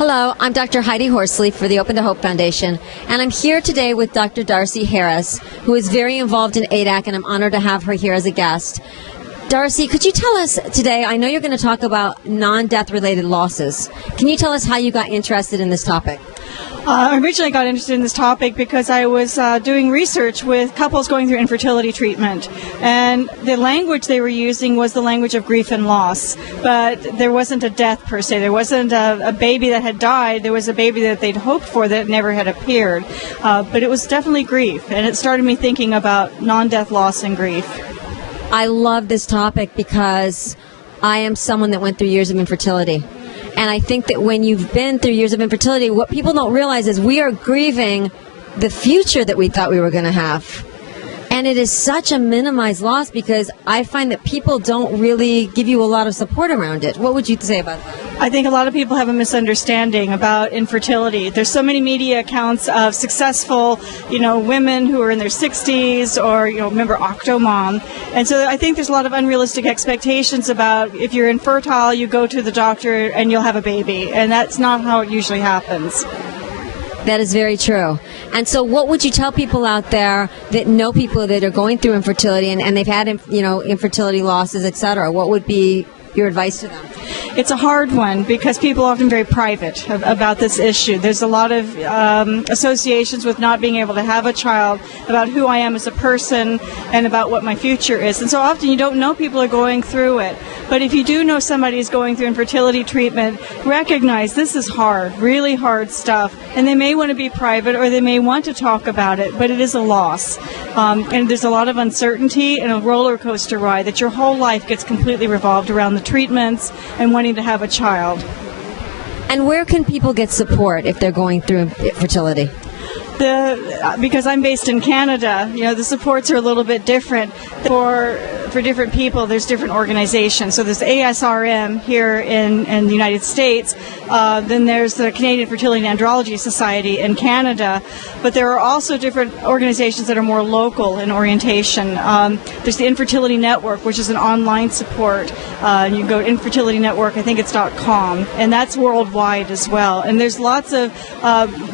Hello, I'm Dr. Heidi Horsley for the Open to Hope Foundation, and I'm here today with Dr. Darcy Harris, who is very involved in ADAC, and I'm honored to have her here as a guest. Darcy, could you tell us today, I know you're going to talk about non-death related losses. Can you tell us how you got interested in this topic? I originally got interested in this topic because I was doing research with couples going through infertility treatment, and the language they were using was the language of grief and loss, but there wasn't a death per se. There wasn't a baby that had died. There was a baby that they'd hoped for that never had appeared, but it was definitely grief, and it started me thinking about non-death loss and grief. I love this topic because I am someone that went through years of infertility. And I think that when you've been through years of infertility, what people don't realize is we are grieving the future that we thought we were going to have. And it is such a minimized loss because I find that people don't really give you a lot of support around it. What would you say about that? I think a lot of people have a misunderstanding about infertility. There's so many media accounts of successful, women who are in their 60s or, remember Octomom. And so I think there's a lot of unrealistic expectations about if you're infertile, you go to the doctor and you'll have a baby. And that's not how it usually happens. That is very true. And so what would you tell people out there that know people that are going through infertility and they've had, infertility losses, et cetera? What would be your advice to them? It's a hard one because people are often very private about this issue. There's a lot of associations with not being able to have a child, about who I am as a person and about what my future is. And so often you don't know people are going through it. But if you do know somebody is going through infertility treatment, recognize this is hard, really hard stuff. And they may want to be private or they may want to talk about it, but it is a loss. And there's a lot of uncertainty and a roller coaster ride that your whole life gets completely revolved around the treatments and wanting to have a child. And where can people get support if they're going through infertility? Because I'm based in Canada, the supports are a little bit different. For different people, there's different organizations. So there's ASRM here in the United States. Then there's the Canadian Fertility and Andrology Society in Canada. But there are also different organizations that are more local in orientation. There's the Infertility Network, which is an online support. You can go to Infertility Network, I think it's .com, and that's worldwide as well. And there's lots of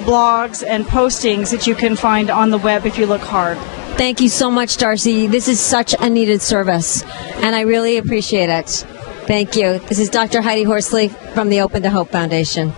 blogs and postings that you can find on the web if you look hard. Thank you so much, Darcy. This is such a needed service, and I really appreciate it. Thank you. This is Dr. Heidi Horsley from the Open to Hope Foundation.